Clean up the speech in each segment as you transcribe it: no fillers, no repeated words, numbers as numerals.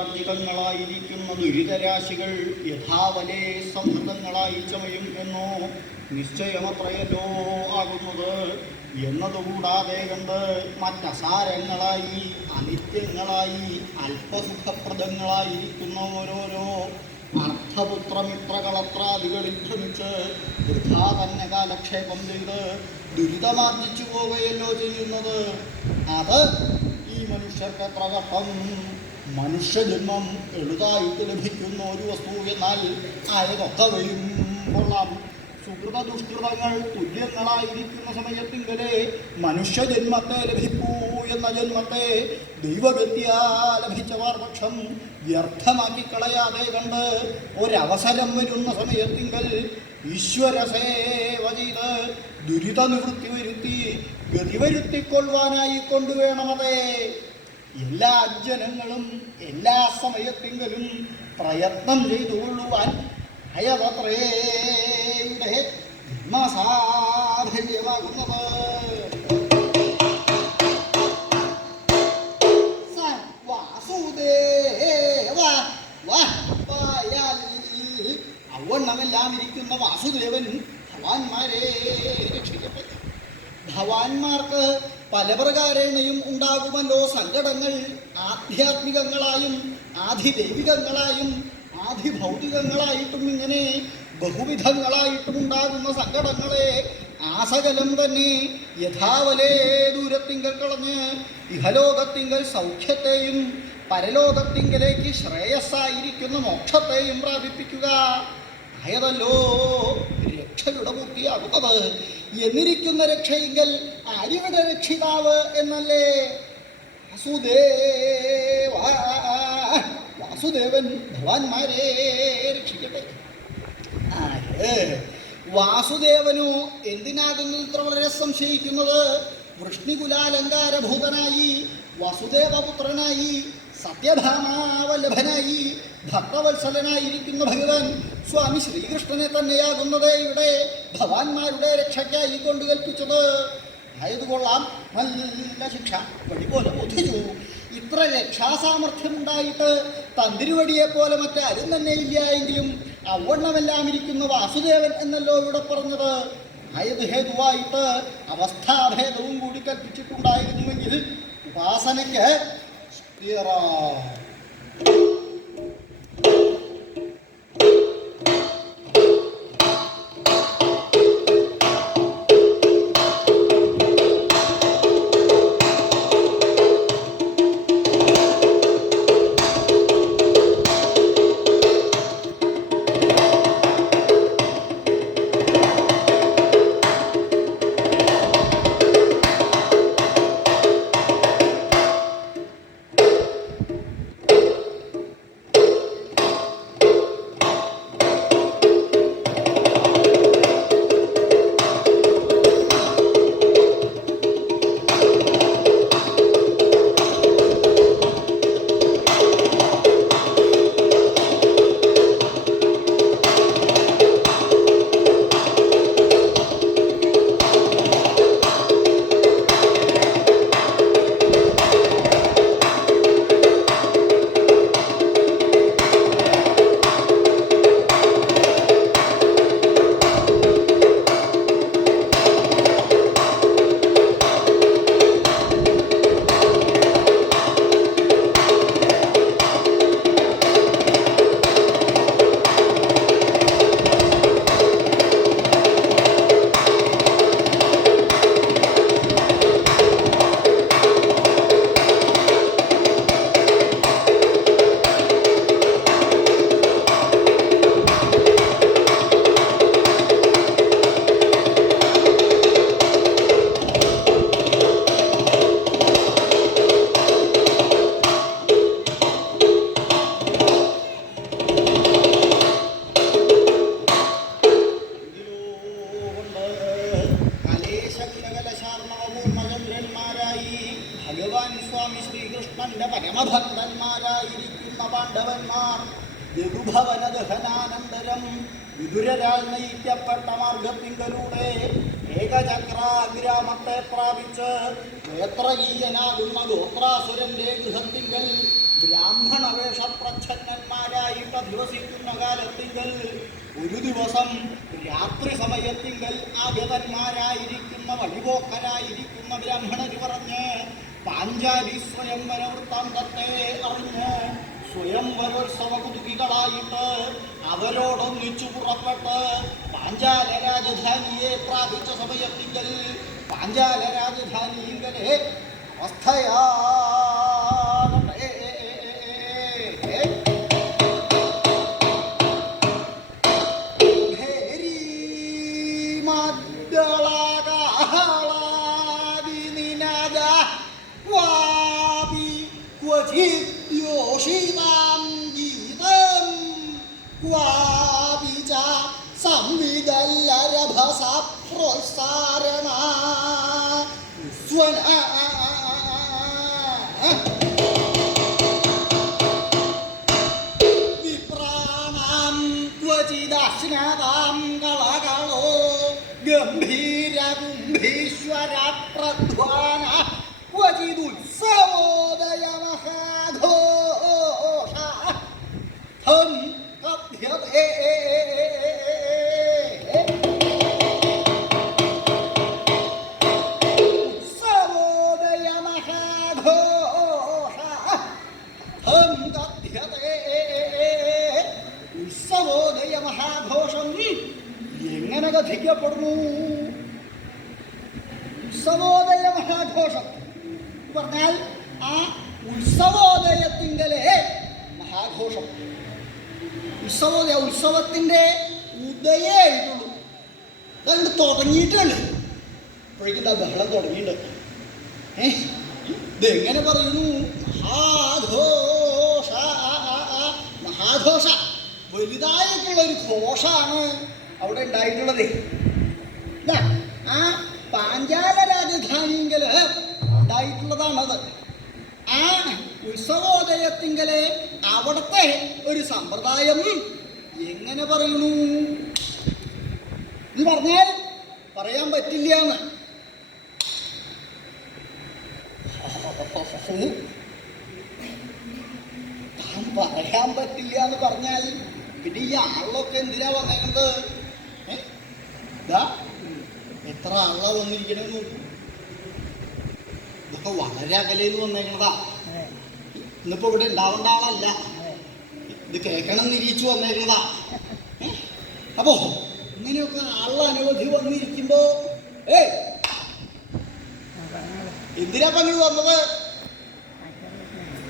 ദുരിതാർജിതങ്ങളായിരിക്കുന്ന ദുരിതരാശികൾ യഥാവലേ സംഹൃതങ്ങളായി ചമയും എന്നോ നിശ്ചയമത്രയല്ലോ ആകുന്നത് എന്നതുകൂടാതെ കണ്ട് മറ്റസാരങ്ങളായി അനിത്യങ്ങളായി അല്പസുഖപ്രദങ്ങളായിരിക്കുന്ന ഓരോരോ അർത്ഥപുത്രമിത്രകളത്രാദികളിൽ ഭ്രമിച്ച് വൃഥാ തന്നെ കാലക്ഷേപം ചെയ്ത് ദുരിതമാർജിച്ചു പോവുകയല്ലോ ചെയ്യുന്നത്. അത് ഈ മനുഷ്യർക്ക് എത്ര ഘട്ടം. മനുഷ്യജന്മം എളുതായിട്ട് ലഭിക്കുന്ന ഒരു വസ്തു എന്നാൽ അയതൊക്കവയും കൊള്ളാം. സുഹൃത ദുഷ്കൃതങ്ങൾ തുല്യങ്ങളായിരിക്കുന്ന സമയത്തിങ്കലേ മനുഷ്യജന്മത്തെ ലഭിപ്പൂ എന്ന ജന്മത്തെ ദൈവഗത്യാ ലഭിച്ചവർ പക്ഷം വ്യർത്ഥമാക്കി കളയാതെ കണ്ട് ഒരവസരം വരുന്ന സമയത്തിങ്കൽ ഈശ്വരസേവ ചെയ്ത് ദുരിത നിവൃത്തി വരുത്തി ഗതി വരുത്തിക്കൊള്ളുവാനായി കൊണ്ടുവേണമതേ. എല്ലാ ജനങ്ങളും എല്ലാ സമയത്തിങ്കലും പ്രയത്നം ചെയ്തുകൊള്ളുവാൻ അയതത്രയുടെ ജന്മസാധര്യമാകുന്നത്. അവണ്ണമെല്ലാം ഇരിക്കുന്ന വാസുദേവൻ ഭവാന്മാരെ രക്ഷിക്കട്ടെ. ഭവാന്മാർക്ക് പല പ്രകാരേണയും ഉണ്ടാകുമല്ലോ സങ്കടങ്ങൾ. ആധ്യാത്മികങ്ങളായും ആധിദൈവികങ്ങളായും ആധിഭൗതികങ്ങളായിട്ടും ഇങ്ങനെ ബഹുവിധങ്ങളായിട്ടും ഉണ്ടാകുന്ന സങ്കടങ്ങളെ ആസകലം തന്നെ യഥാവലേ ദൂരത്തിങ്കൽ കളഞ്ഞ് ഇഹലോകത്തിങ്കൽ സൗഖ്യത്തെയും പരലോകത്തിങ്കലേക്ക് ശ്രേയസ്സായിരിക്കുന്ന മോക്ഷത്തെയും പ്രാപിപ്പിക്കുക ആയതല്ലോ രക്ഷയുടെ പൂർത്തിയാകുന്നത്. എന്നിരിക്കുന്ന രക്ഷയെങ്കിൽ ആര്യയുടെ രക്ഷിതാവ് എന്നല്ലേ. വാസുദേവൻ ഭവാന്മാരെ രക്ഷിക്കട്ടെ. വാസുദേവനോ എന്തിനാകുന്നു ഇത്ര വളരെ സംശയിക്കുന്നത്? വൃഷ്ണികുലാലങ്കാരഭൂതനായി വസുദേവപുത്രനായി സത്യഭാമാവല്ലഭനായി ഭക്തവത്സലനായിരിക്കുന്ന ഭഗവാൻ സ്വാമി ശ്രീകൃഷ്ണനെ തന്നെയാകുന്നത് ഇവിടെ ഭവാന്മാരുടെ രക്ഷയ്ക്കായി കൊണ്ട് കൽപ്പിച്ചത്. ആയതുകൊള്ളാം, നല്ല ശിക്ഷ വഴിപോലെ ബോധിച്ചു. ഇത്ര രക്ഷാസാമർഥ്യമുണ്ടായിട്ട് തന്തിരുവടിയെപ്പോലെ മറ്റാരും തന്നെ ഇല്ല എങ്കിലും അവണ്ണമെല്ലാം ഇരിക്കുന്ന വാസുദേവൻ എന്നല്ലോ ഇവിടെ പറഞ്ഞത്. ആയത് ഹേതുവായിട്ട് അവസ്ഥാഭേദവും കൂടി കൽപ്പിച്ചിട്ടുണ്ടായിരുന്നുവെങ്കിൽ ഉപാസനയ്ക്ക് പരമഭക്തന്മാരായിരിക്കുന്ന പാണ്ഡവന്മാർ യദുഭവനദഹനാനന്തരം വിദുരരാൽ നയിക്കപ്പെട്ട മാർഗത്തിങ്കലൂടെ ഏകചക്രാഗ്രാമത്തെ പ്രാപിച്ച് ഗോത്രഗീയനാകുന്ന ഗോത്രാസുരന്റെ ഗൃഹത്തിങ്കൽ ബ്രാഹ്മണ ബ്രാഹ്മണ വേഷപ്രച്ഛന്നന്മാരായിട്ട് അധിവസിക്കുന്ന കാലത്തിങ്കൽ ഒരു ദിവസം രാത്രി സമയത്തിങ്കൽ ആഗതന്മാരായിരിക്കുന്ന വഴിപോക്കരായിരിക്കുന്ന ബ്രാഹ്മണർ പറഞ്ഞ് പാഞ്ചാലി സ്വയംവര വൃത്താന്തത്തെ അറിഞ്ഞ് സ്വയംവരോത്സവ കുതുകികളായിട്ട് അവരോടൊന്നിച്ചു പുറപ്പെട്ട് പാഞ്ചാല രാജധാനിയെ പ്രാപിച്ച സമയത്തിങ്കൽ പാഞ്ചാല രാജധാനിയിങ്കലെ അവസ്ഥയാണ് യോഷിതാം ഗീതം ക്വാപി ച സംവിദല്ലരഭസ പ്രോത്സാരണ സ്വന വിപ്രാണാം ക്വചിദശ്നതാം കളകളോ ഗംഭീര കുംഭീശ്വര പ്രധ്വാന ക്വചിദുത്സവോദയ മഹാഘോഷ ഹം കഥ്യതേ ഉത്സവോദയ മഹാഘോഷ ഹം കഥ്യതേ ഉത്സവോദയ മഹാഘോഷം എങ്ങനെ കഥിക്കപ്പെടുന്നു? ഉത്സവോദയ മഹാഘോഷം പറഞ്ഞാൽ ആ ഉത്സവോദയത്തിങ്കലെ മഹാഘോഷം. ഉത്സവത്തിൻ്റെ ഉദയമായിട്ടുള്ളൂ. അതങ്ങോട്ട് തുടങ്ങിയിട്ടുണ്ട്. അപ്പോഴേക്കും എന്താ ബഹളം തുടങ്ങിയിട്ടുണ്ട്. ഇതെങ്ങനെ പറയുന്നു? മഹാഘോഷ മഹാഘോഷ വലുതായിട്ടുള്ളൊരു ഘോഷമാണ് അവിടെ ഉണ്ടായിട്ടുള്ളത്. ആ പാഞ്ചാല രാജധാനിങ്കല് ഉണ്ടായിട്ടുള്ളതാണത്. ആ ഉത്സവോദയത്തിങ്കലെ അവിടുത്തെ ഒരു സമ്പ്രദായം എങ്ങനെ പറയുന്നു എന്ന് പറഞ്ഞാൽ പറയാൻ പറ്റില്ല എന്ന്. താൻ പറയാൻ പറ്റില്ല എന്ന് പറഞ്ഞാൽ പിന്നെ ഈ ആളിലൊക്കെ എന്തിനാ വന്നേക്കുന്നത്? എത്ര ആളാ വന്നിരിക്കണമെന്ന് നോക്കൂ. ഇതൊക്കെ വളരെ അകലേന്ന് വന്നേക്കണതാ. ഇന്നിപ്പോ ഇവിടെ ഉണ്ടാവേണ്ട ആളല്ല. ഇത് കേൾക്കണം നിരീച്ചു വന്നേക്കണതാ. അപ്പോ ഇങ്ങനെയൊക്കെ ആളുള്ള അനവധി വന്നിരിക്കുമ്പോ എന്തിനാ പങ്കു വന്നത്?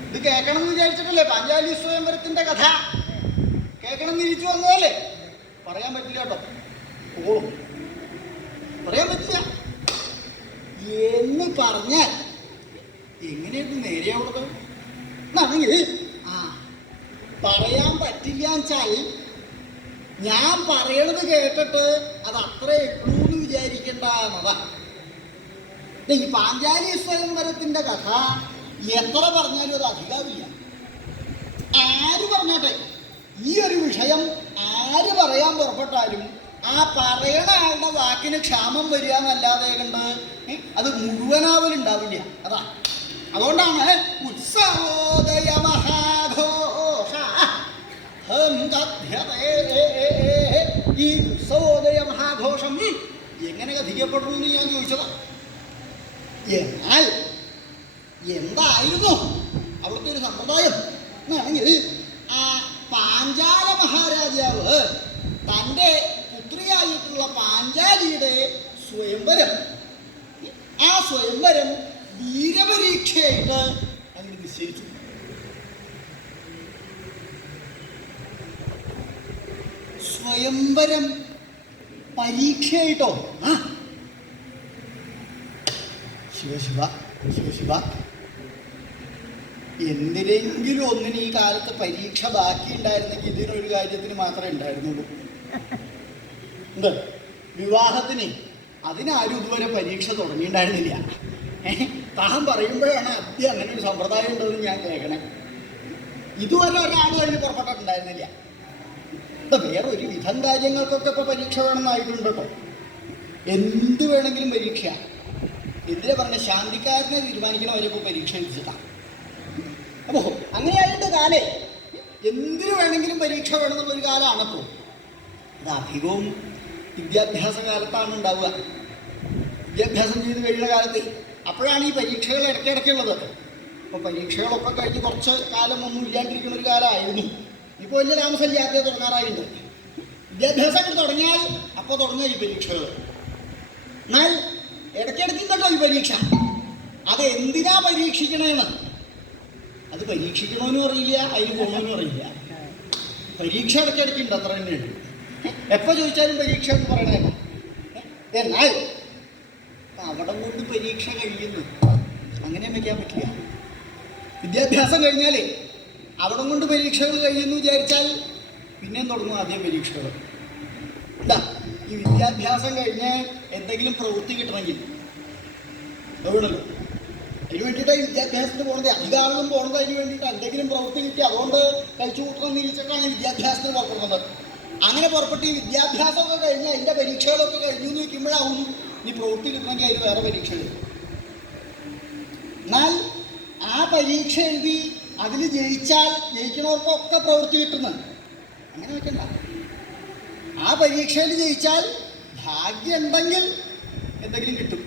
ഇത് കേൾക്കണം എന്ന് വിചാരിച്ചിട്ടല്ലേ പാഞ്ചാലി സ്വയംവരത്തിന്റെ കഥ കേൾക്കണം നിരീച്ചു വന്നതല്ലേ? പറയാൻ പറ്റില്ല കേട്ടോ. ഓളും പറയാൻ പറ്റില്ല എന്ന് പറഞ്ഞാൽ എങ്ങനെയായിരുന്നു നേരെയാവുള്ളത് എന്നാണെങ്കിൽ പറയാൻ പറ്റില്ല വെച്ചാൽ ഞാൻ പറയണത് കേട്ടിട്ട് അത് അത്രേ ഉള്ളൂ എന്ന് വിചാരിക്കേണ്ട എന്നതാണ്. ഈ പാഞ്ചാലി സ്വയംവരത്തിന്റെ കഥ എത്ര പറഞ്ഞാലും അത് അധികാവില്ല. ആര് പറഞ്ഞാട്ടെ ഈ ഒരു വിഷയം ആര് പറയാൻ പുറപ്പെട്ടാലും ആ പറയണ ആളുടെ വാക്കിന് ക്ഷാമം വരിക എന്നല്ലാതെ കണ്ട് അത് മുഴുവനാവലുണ്ടാവില്ല. അതാ അതുകൊണ്ടാണ് ഉത്സവോദയ മഹാഘോഷ ഈ ഉത്സവോദയ മഹാഘോഷം എങ്ങനെ കഥിക്കപ്പെടുന്നു എന്ന് ഞാൻ ചോദിച്ചത്. എന്നാൽ എന്തായിരുന്നു അവിടുത്തെ ഒരു സമ്പ്രദായം എന്നാണെങ്കിൽ ആ പാഞ്ചാല മഹാരാജാവ് തൻ്റെ പുത്രിയായിട്ടുള്ള പാഞ്ചാലിയുടെ സ്വയംവരം, ആ സ്വയംവരം വീരപരീക്ഷയായിട്ട് അങ്ങനെ നിശ്ചയിച്ചു. സ്വയംവരം പരീക്ഷയായിട്ടോ? ശിവശിവ ശിവശിവ, എന്തിനെങ്കിലും ഒന്നിന് ഈ കാലത്ത് പരീക്ഷ ബാക്കി ഉണ്ടായിരുന്നെങ്കിൽ ഇതിനൊരു കാര്യത്തിന് മാത്രമേ ഉണ്ടായിരുന്നുള്ളൂ. എന്ത് വിവാഹത്തിന് അതിനാരും ഇതുവരെ പരീക്ഷ തുടങ്ങിയിട്ടുണ്ടായിരുന്നില്ല. താൻ പറയുമ്പോഴാണ് ആദ്യം അങ്ങനെ ഒരു സമ്പ്രദായം ഉണ്ടെന്ന് ഞാൻ കേൾക്കണേ. ഇതുവരെ ഒരാളും അതിന് പുറപ്പെട്ടിട്ടുണ്ടായിരുന്നില്ല. വേറെ ഒരു വിധം കാര്യങ്ങൾക്കൊക്കെ ഇപ്പോൾ പരീക്ഷ വേണമെന്നായിട്ടുണ്ട് കേട്ടോ. എന്ത് വേണമെങ്കിലും പരീക്ഷ. എന്തിനാ പറഞ്ഞ ശാന്തിക്കാരനെ തീരുമാനിക്കണവരെ ഇപ്പോൾ പരീക്ഷ എഴുതിച്ചിട്ടാണ്. അപ്പോൾ അങ്ങനെയായിട്ട് കാലേ എന്തിനു വേണമെങ്കിലും പരീക്ഷ വേണമെന്നുള്ളൊരു കാലമാണപ്പോൾ. അത് അധികവും വിദ്യാഭ്യാസ കാലത്താണ് ഉണ്ടാവുക. വിദ്യാഭ്യാസം ചെയ്ത് കഴിയുന്ന കാലത്ത് അപ്പോഴാണ് ഈ പരീക്ഷകൾ ഇടയ്ക്കിടയ്ക്കുള്ളത്. അപ്പോൾ പരീക്ഷകളൊക്കെ കഴിഞ്ഞ് കുറച്ച് കാലം ഒന്നും ഇല്ലാണ്ടിരിക്കുന്ന ഒരു കാലമായിരുന്നു. ഇപ്പോൾ വലിയ താമസമില്ലാതെ തുടങ്ങാറായിട്ടുണ്ട്. വിദ്യാഭ്യാസം തുടങ്ങിയാൽ അപ്പോൾ തുടങ്ങുക ഈ പരീക്ഷകൾ. എന്നാൽ ഇടയ്ക്കിടയ്ക്കുണ്ടല്ലോ ഈ പരീക്ഷ. അത് എന്തിനാ പരീക്ഷിക്കണേന്ന് അത് പരീക്ഷിക്കണമെന്നും അറിയില്ല, അതിന് പോകണമെന്നും അറിയില്ല. പരീക്ഷ ഇടയ്ക്കിടയ്ക്കുണ്ട്, അത്ര തന്നെയുണ്ട്. എപ്പോൾ ചോദിച്ചാലും പരീക്ഷ എന്ന് പറയണേ. എന്നാൽ അവിടെ കൊണ്ട് പരീക്ഷ കഴിയുന്നു അങ്ങനെ വയ്ക്കാൻ പറ്റില്ല. വിദ്യാഭ്യാസം കഴിഞ്ഞാലേ അവിടെ കൊണ്ട് പരീക്ഷകൾ കഴിയുന്നു വിചാരിച്ചാൽ പിന്നെയും തുടങ്ങും ആദ്യം പരീക്ഷകൾ. എന്താ ഈ വിദ്യാഭ്യാസം കഴിഞ്ഞ് എന്തെങ്കിലും പ്രവൃത്തി കിട്ടണമെങ്കിൽ എവിടെയല്ലോ അതിന് വേണ്ടിയിട്ടാണ് ഈ വിദ്യാഭ്യാസത്തിന് പോകുന്നത്. അധികാരം പോകുന്നത് അതിന് വേണ്ടിയിട്ട് എന്തെങ്കിലും പ്രവൃത്തി കിട്ടി അതുകൊണ്ട് കഴിച്ചു കൂട്ടണം നിരീക്ഷിച്ചിട്ടാണ് വിദ്യാഭ്യാസത്തിന് പുറപ്പെടുന്നത്. അങ്ങനെ പുറപ്പെട്ട് ഈ വിദ്യാഭ്യാസമൊക്കെ കഴിഞ്ഞ് അതിൻ്റെ പരീക്ഷകളൊക്കെ കഴിഞ്ഞു എന്ന് വയ്ക്കുമ്പോഴാവും ഈ പ്രവൃത്തി കിട്ടണമെങ്കിൽ അതിന് വേറെ പരീക്ഷ എഴുതും. എന്നാൽ ആ പരീക്ഷ എഴുതി അതിൽ ജയിച്ചാൽ ജയിക്കണവർക്കൊക്കെ പ്രവൃത്തി കിട്ടുന്നത് അങ്ങനെ വെക്കണ്ട. ആ പരീക്ഷയിൽ ജയിച്ചാൽ ഭാഗ്യം ഉണ്ടെങ്കിൽ എന്തെങ്കിലും കിട്ടും,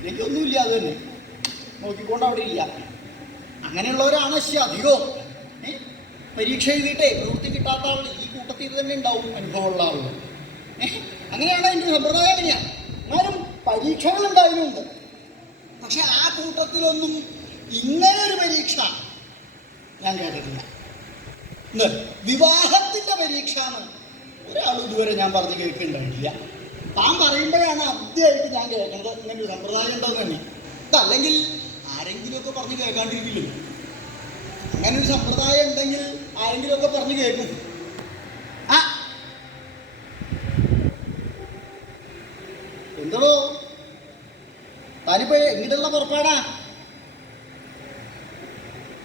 എനിക്കൊന്നുമില്ല, അത് തന്നെ നോക്കിക്കൊണ്ട് അവിടെ ഇല്ല. അങ്ങനെയുള്ളവരാണ് അധികവും പരീക്ഷ എഴുതിയിട്ടേ പ്രവൃത്തി കിട്ടാത്ത ആൾ ഈ കൂട്ടത്തിൽ തന്നെ ഉണ്ടാവും, അനുഭവമുള്ള ആളുകൾ. അങ്ങനെയാണ് അതിൻ്റെ സമ്പ്രദായം. അങ്ങനെയാണ്. എന്നാലും പരീക്ഷകൾ ഉണ്ടായിരുന്നുണ്ട്. പക്ഷെ ആ കൂട്ടത്തിലൊന്നും ഇങ്ങനെ ഒരു പരീക്ഷ ഞാൻ കേട്ടിട്ടില്ല. വിവാഹത്തിൻ്റെ പരീക്ഷ എന്ന് ഒരാൾ ഇതുവരെ ഞാൻ പറഞ്ഞ് കേൾക്കുന്നുണ്ടായിട്ടില്ല. താൻ പറയുമ്പോഴാണ് ആദ്യമായിട്ട് ഞാൻ കേൾക്കുന്നത് ഇങ്ങനെ ഒരു സമ്പ്രദായം ഉണ്ടെന്ന് തന്നെ. അതല്ലെങ്കിൽ ആരെങ്കിലുമൊക്കെ പറഞ്ഞ് കേൾക്കാണ്ടിരിക്കില്ലല്ലോ. അങ്ങനെ ഒരു സമ്പ്രദായം ഉണ്ടെങ്കിൽ ആരെങ്കിലുമൊക്കെ പറഞ്ഞ് കേൾക്കും. ആ എന്തോ താനിപ്പോ എങ്ങനെയുള്ള പുറപ്പാടാ?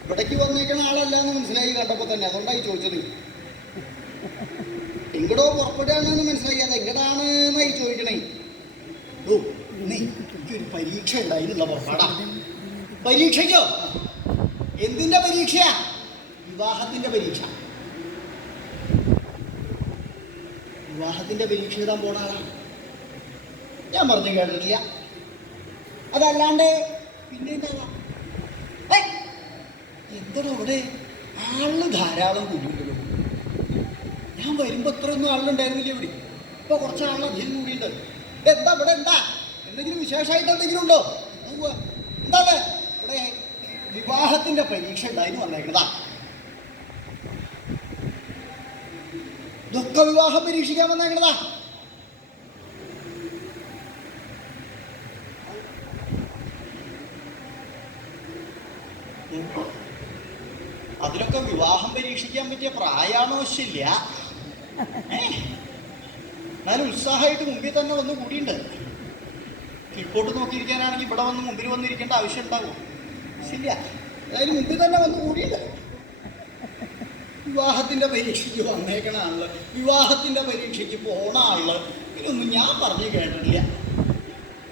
ഇവിടേക്ക് വന്നേക്കുന്ന ആളല്ല എന്ന് മനസ്സിലായി കണ്ടപ്പോൾ തന്നെ, അതുകൊണ്ടായി ചോദിച്ചത്. എങ്ങടോ പുറപ്പെടുകയാണെന്ന് മനസ്സിലായി, അത് എങ്ങടാണ് എന്നായി ചോദിക്കണേ. ഓ എനിക്കൊരു പരീക്ഷ ഉണ്ടായിരുന്നുള്ള പുറപ്പാടാ. പരീക്ഷയ്ക്കോ? എന്തിൻ്റെ പരീക്ഷയാ? വിവാഹത്തിൻ്റെ പരീക്ഷ. വിവാഹത്തിൻ്റെ പരീക്ഷ എഴുതാൻ പോണ ആളാ ഞാൻ പറഞ്ഞു കേട്ടിട്ടില്ല. അതല്ലാണ്ട് പിന്നെ എന്താ അവിടെ ആള് ധാരാളം കൂടിയുണ്ടല്ലോ. ഞാൻ വരുമ്പോൾ അത്രയൊന്നും ആളുണ്ടായിരുന്നില്ല ഇവിടെ. ഇപ്പൊ കുറച്ച് ആളുകൾ അധികം കൂടിയുണ്ട്. എന്താ ഇവിടെ എന്താ എന്തെങ്കിലും വിശേഷമായിട്ട് എന്തെങ്കിലും ഉണ്ടോ? എന്താ ഇവിടെ വിവാഹത്തിന്റെ പരീക്ഷ ഉണ്ടായിരുന്നു വന്നേക്കണതാ. ഇതൊക്കെ വിവാഹം പരീക്ഷിക്കാൻ വന്നേക്കണതാ. അതിലൊക്കെ വിവാഹം പരീക്ഷിക്കാൻ പറ്റിയ പ്രായമാണോ ആവശ്യമില്ല. എന്നാലും ഉത്സാഹമായിട്ട് മുമ്പിൽ തന്നെ വന്ന് കൂടിയുണ്ട്. കീഴ്പോട്ട് നോക്കിയിരിക്കാനാണെങ്കിൽ ഇവിടെ വന്ന് മുമ്പിൽ വന്നിരിക്കേണ്ട ആവശ്യം ഉണ്ടാവും. ശരിയാ, അതായത് മുമ്പിൽ തന്നെ വന്ന് കൂടിയുണ്ട്. വിവാഹത്തിന്റെ പരീക്ഷയ്ക്ക് വന്നേക്കണ ആള്, വിവാഹത്തിന്റെ പരീക്ഷയ്ക്ക് പോണ ആള്, ഇതൊന്നും ഞാൻ പറഞ്ഞു കേട്ടിട്ടില്ല.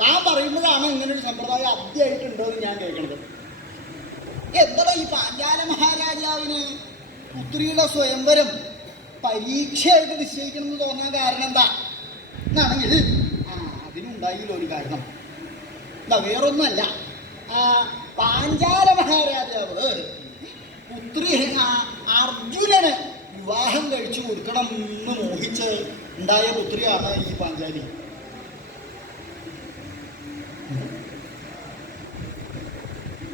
താൻ പറയുമ്പോഴാണ് ഇങ്ങനൊരു സമ്പ്രദായം ആദ്യമായിട്ടുണ്ടോ എന്ന് ഞാൻ കേൾക്കണത്. എന്താ ഈ പാഞ്ചാല മഹാരാജാവിന് പുത്രിയുടെ സ്വയംവരം പരീക്ഷയായിട്ട് നിശ്ചയിക്കണമെന്ന് തോന്നാൻ കാരണം എന്താ എന്നാണെങ്കിൽ അതിനുണ്ടായില്ല ഒരു കാരണം. എന്താ വേറൊന്നുമല്ല, പാഞ്ചാല മഹാരാജാവ് പുത്രി അർജുനന് വിവാഹം കഴിച്ചു കൊടുക്കണം എന്ന് മോഹിച്ച് ഉണ്ടായ പുത്രിയാണ് ഈ പാഞ്ചാലി.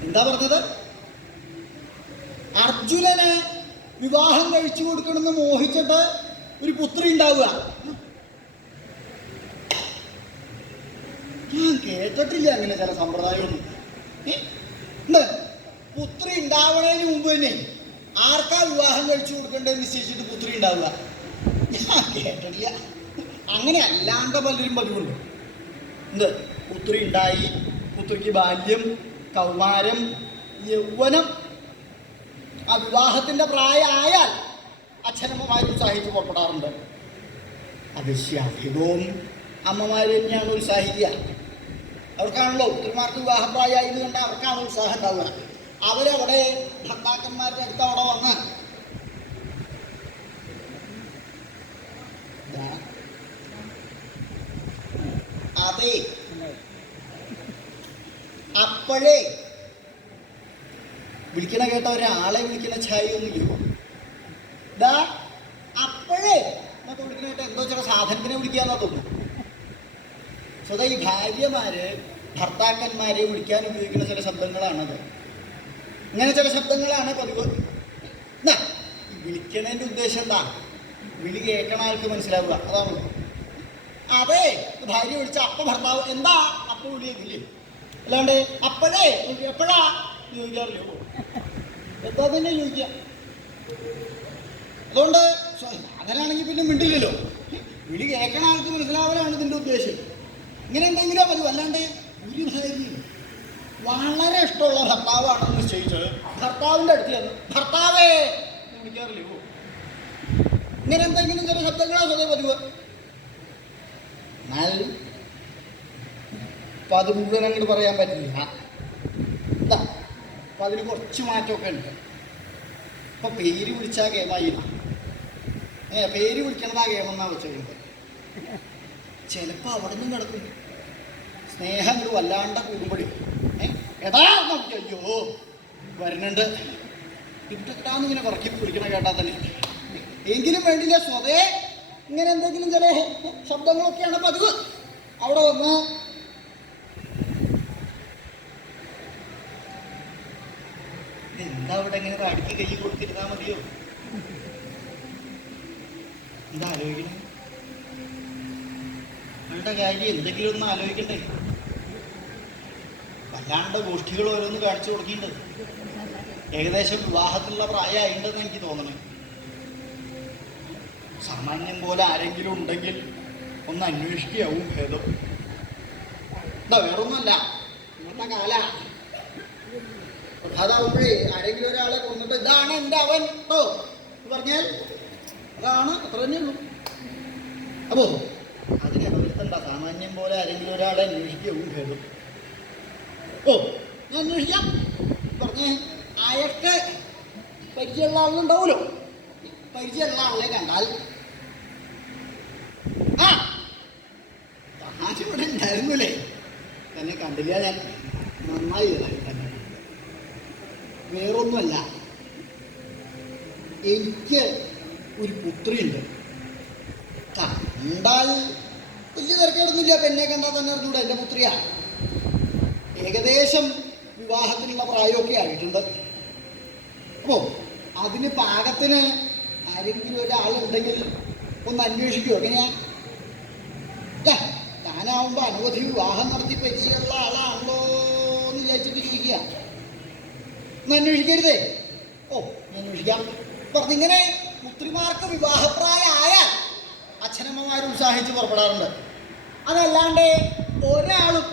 എന്താ പറഞ്ഞത്? അർജുനന് വിവാഹം കഴിച്ചു കൊടുക്കണമെന്ന് മോഹിച്ചിട്ട് ഒരു പുത്രി ഉണ്ടാവുക. ഞാൻ കേട്ടിട്ടില്ല അങ്ങനെ ചില സമ്പ്രദായമൊന്നും. പുത്രി ഉണ്ടാവണതിന് മുമ്പ് തന്നെ ആർക്കാ വിവാഹം കഴിച്ചു കൊടുക്കേണ്ടത് നിശ്ചയിച്ചിട്ട് പുത്രി ഉണ്ടാവുക? ഞാൻ കേട്ടിട്ടില്ല. അങ്ങനെ അല്ലാണ്ട് പലരും പതിവുണ്ട്. പുത്രി ഉണ്ടായി, പുത്രിക്ക് ബാല്യം, കൗമാരം, യൗവനം, ആ വിവാഹത്തിന്റെ പ്രായമായാൽ അച്ഛനമ്മമാർ ഉത്സാഹിച്ച് പുറപ്പെടാറുണ്ട്. അധികവും അമ്മമാർ തന്നെയാണ് ഉത്സാഹിക്കുക. അവർക്കാണല്ലോ പുത്രിമാർക്ക് വിവാഹപ്രായമായത് കൊണ്ട് അവർക്കാണ് ഉത്സാഹം ഉണ്ടാവുക. അവരവിടെ ഭർത്താക്കന്മാരുടെ അടുത്ത് അവിടെ വന്ന് അതെ അപ്പോഴേ വിളിക്കണ കേട്ട ഒരാളെ വിളിക്കണ ഛായ ഒന്നുമില്ലോ. ഇതാ അപ്പോഴേ എന്നൊക്കെ വിളിക്കണ കേട്ട എന്തോ ചില സാധനത്തിനെ വിളിക്കാന്നാ തോന്നുന്നു. സ്വതः ഈ ഭാര്യമാര് ഭർത്താക്കന്മാരെ വിളിക്കാൻ ഉപയോഗിക്കുന്ന ചില ശബ്ദങ്ങളാണത്. ഇങ്ങനെ ചില ശബ്ദങ്ങളാണ് പതിവ്. വിളിക്കണതിൻ്റെ ഉദ്ദേശം എന്താ? വിളി കേൾക്കണ ആൾക്ക് മനസ്സിലാവുക, അതാണ്. അതെ ഭാര്യ വിളിച്ച അപ്പ ഭർത്താവ് എന്താ അപ്പ വിളിയെങ്കില്, അല്ലാണ്ട് അപ്പോഴേ എപ്പോഴാ ചോദിക്കാറില്ലോ. എന്താ തന്നെ ചോദിക്കുക. അതുകൊണ്ട് അങ്ങനെയാണെങ്കിൽ പിന്നെ മിണ്ടില്ലല്ലോ. വിളി കേൾക്കണ ആൾക്ക് മനസ്സിലാവലാണ് ഇതിൻ്റെ ഉദ്ദേശം. ഇങ്ങനെ എന്തെങ്കിലും പതിവ്. അല്ലാണ്ട് ഒരു ഭാര്യ വളരെ ഇഷ്ടമുള്ള ഭർത്താവാണെന്ന് നിശ്ചയിച്ച് ഭർത്താവിൻ്റെ അടുത്ത് ചെന്ന് ഭർത്താവേ വിളിക്കാറില്ലോ. ഇങ്ങനെ എന്തെങ്കിലും ചില ശബ്ദങ്ങളാ സ്വതേ പതിവ്. എന്നാൽ അപ്പം അത് മുഴുവൻ അങ്ങോട്ട് പറയാൻ പറ്റില്ല. എന്താ അപ്പം അതിന് കുറച്ച് മാറ്റമൊക്കെ ഉണ്ട്. ഇപ്പം പേര് വിളിച്ചാൽ ഗെയിമായി. പേര് വിളിക്കണതാ ഗെയിമെന്നാ വെച്ചത്. ചിലപ്പോൾ അവിടെ നിന്നും കിടക്കും സ്നേഹം ഒരു വല്ലാണ്ട കൂടുമ്പടി എടാ നോക്കി അയ്യോ വരുന്നുണ്ട് ഇട്ടാന്നിങ്ങനെ കുറക്കി വിളിക്കണ കേട്ടാൽ തന്നെ. എങ്കിലും വേണ്ടില്ല, സ്വതേ ഇങ്ങനെ എന്തെങ്കിലും ചില ശബ്ദങ്ങളൊക്കെയാണ് പതിവ്. അവിടെ വന്ന് എന്താ അവിടെ ഇങ്ങനെ അടുക്കി കൈ കൊടുത്തിരുന്നാൽ മതിയോ? എന്താ ആലോചിക്കണം? അവരുടെ കാര്യം എന്തെങ്കിലും ഒന്ന് ആലോചിക്കണ്ടേ? വല്ലാണ്ട് ഗോഷ്ഠികൾ ഓരോന്ന് കാണിച്ചു കൊടുക്കിയിട്ടുണ്ട്. ഏകദേശം വിവാഹത്തിലുള്ള പ്രായമായിട്ടുണ്ടെന്ന് എനിക്ക് തോന്നണേ. സാമാന്യം പോലെ ആരെങ്കിലും ഉണ്ടെങ്കിൽ ഒന്ന് അന്വേഷിക്കാവും ഭേദം. എന്താ വേറൊന്നുമല്ല, ഇന്നത്തെ കാല അതാവുമ്പോഴേ ആരെങ്കിലും ഒരാളെ കൊന്നിട്ട് ഇതാണ് എൻ്റെ അവൻ ഓ എന്ന് പറഞ്ഞാൽ അതാണ്, അത്ര തന്നെ ഉള്ളൂ. അപ്പോ അതിന് ഇടവരുത്തണ്ട. സാമാന്യം പോലെ ആരെങ്കിലും ഒരാളെ അന്വേഷിക്കാവും ഭേദം. ഓ ഞാൻ അന്വേഷിക്കാം പറഞ്ഞേ അയാൾക്ക് പരിചയമുള്ള ആളുണ്ടാവുമല്ലോ. പരിചയമുള്ള ആളെ കണ്ടാൽ ആ ഇവിടെ ഉണ്ടായിരുന്നില്ലേ, തന്നെ കണ്ടില്ല ഞാൻ, നന്നായി തന്നെ. വേറൊന്നുമല്ല, എനിക്ക് ഒരു പുത്രിയുണ്ട്. കണ്ടാൽ വലിയ തിരക്കേടൊന്നുമില്ല. അപ്പം എന്നെ കണ്ടാൽ തന്നെ അറിഞ്ഞൂടെ എൻ്റെ പുത്രിയാ. ഏകദേശം വിവാഹത്തിനുള്ള പ്രായമൊക്കെ ആയിട്ടുണ്ട്. അപ്പോൾ അതിന് പാകത്തിന് ആരെങ്കിലും ഒരാളുണ്ടെങ്കിൽ ഒന്ന് അന്വേഷിക്കുമോ? എങ്ങനെയാ? ഞാനാവുമ്പോൾ അനവധി വിവാഹം നടത്തി പരിചയമുള്ള ആളാണല്ലോ എന്ന് വിചാരിച്ചിട്ട് ചോദിക്കുക. ഒന്ന് അന്വേഷിക്കരുതേ? ഓ അന്വേഷിക്കാം പറഞ്ഞിങ്ങനെ പുത്രിമാർക്ക് വിവാഹപ്രായമായ അച്ഛനമ്മമാർ ഉത്സാഹിച്ച് പുറപ്പെടാറുണ്ട്. അതല്ലാണ്ട് ഒരാളും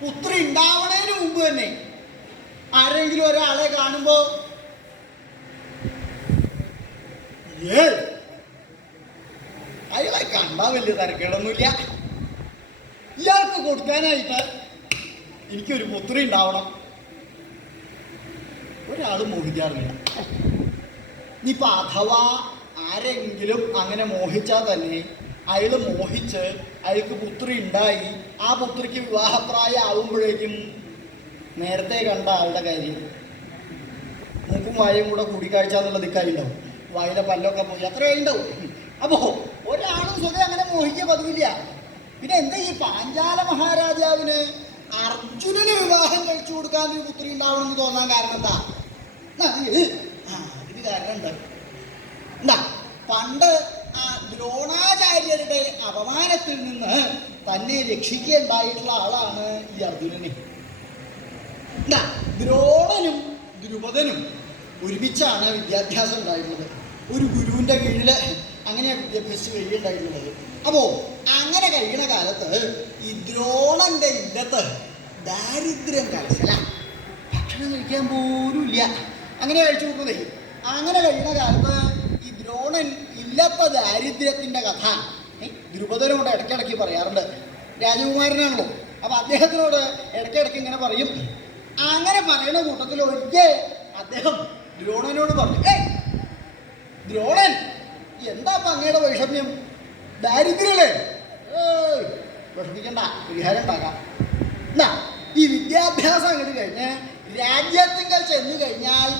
പുത്രി ഉണ്ടാവണതിന് മുമ്പ് തന്നെ ആരെങ്കിലും ഒരാളെ കാണുമ്പോൾ അയാളെ കണ്ടാൽ വലിയ തിരക്കേടൊന്നുമില്ല, ഇയാൾക്ക് കൊടുക്കാനായിട്ട് എനിക്കൊരു പുത്രി ഉണ്ടാവണം, ഒരാളും മോഹിക്കാറില്ല. ഇനിയിപ്പോൾ അഥവാ ആരെങ്കിലും അങ്ങനെ മോഹിച്ചാൽ തന്നെ അയാൾ മോഹിച്ച് അയാൾക്ക് പുത്രി ഉണ്ടായി ആ പുത്രിക്ക് വിവാഹപ്രായം ആവുമ്പോഴേക്കും നേരത്തെ കണ്ട ആളുടെ കാര്യം മൂക്കും വായയും കൂടെ കൂടിക്കാഴ്ച എന്നുള്ള ദിക്കായി ഉണ്ടാവും. വായിലെ പല്ലൊക്കെ പോയി അത്രയും ഉണ്ടാവും. അപ്പോൾ ഒരാളും സ്വതം അങ്ങനെ മോഹിക്കുക പതിവില്ല. പിന്നെ എന്താ ഈ പാഞ്ചാല മഹാരാജാവിന് അർജുനന് വിവാഹം കഴിച്ചു കൊടുക്കാൻ ഒരു പുത്രി ഉണ്ടാവണമെന്ന് തോന്നാൻ കാരണം എന്താ? അതിന് കാരണമുണ്ട്. എന്താ പണ്ട് ആ ദ്രോണാചാര്യരുടെ അപമാനത്തിൽ നിന്ന് തന്നെ രക്ഷിക്കുകയുണ്ടായിട്ടുള്ള ആളാണ് ഈ അർജുനനെ. എന്താ ദ്രോണനും ദ്രുപദനും ഒരുമിച്ചാണ് വിദ്യാഭ്യാസം ഉണ്ടായിട്ടുള്ളത്. ഒരു ഗുരുവിൻ്റെ കീഴിൽ അങ്ങനെ വിദ്യാഭ്യാസിച്ച് കഴിയുണ്ടായിട്ടുള്ളത്. അപ്പോൾ അങ്ങനെ കഴിയുന്ന കാലത്ത് ഈ ദ്രോണന്റെ ഇല്ലത്ത് ദാരിദ്ര്യം കലശല, ഭക്ഷണം കഴിക്കാൻ പോലും ഇല്ല, അങ്ങനെ കഴിച്ചു കൊടുക്കുന്നതേ. അങ്ങനെ കഴിയുന്ന കാലത്ത് ഈ ദ്രോണൻ ഇല്ലത്തെ ദാരിദ്ര്യത്തിൻ്റെ കഥ ദ്രുപദനോട് ഇടയ്ക്കിടയ്ക്ക് പറയാറുണ്ട്. രാജകുമാരനാണല്ലോ, അപ്പം അദ്ദേഹത്തിനോട് ഇടയ്ക്കിടയ്ക്ക് ഇങ്ങനെ പറയും, അങ്ങനെ പറയുന്ന കൂട്ടത്തിൽ ഒരിക്കൽ അദ്ദേഹം ദ്രോണനോട് പറഞ്ഞു, ദ്രോണൻ, എന്താ അങ്ങയുടെ വൈഷമ്യം? ദാരിദ്ര്യല്ലേ? വിഷമിക്കണ്ട, പരിഹാരം ഉണ്ടാക്കാം. എന്നാ ഈ വിദ്യാഭ്യാസം അങ്ങോട്ട് കഴിഞ്ഞ് രാജ്യത്തിങ്കൽ ചെന്ന് കഴിഞ്ഞാൽ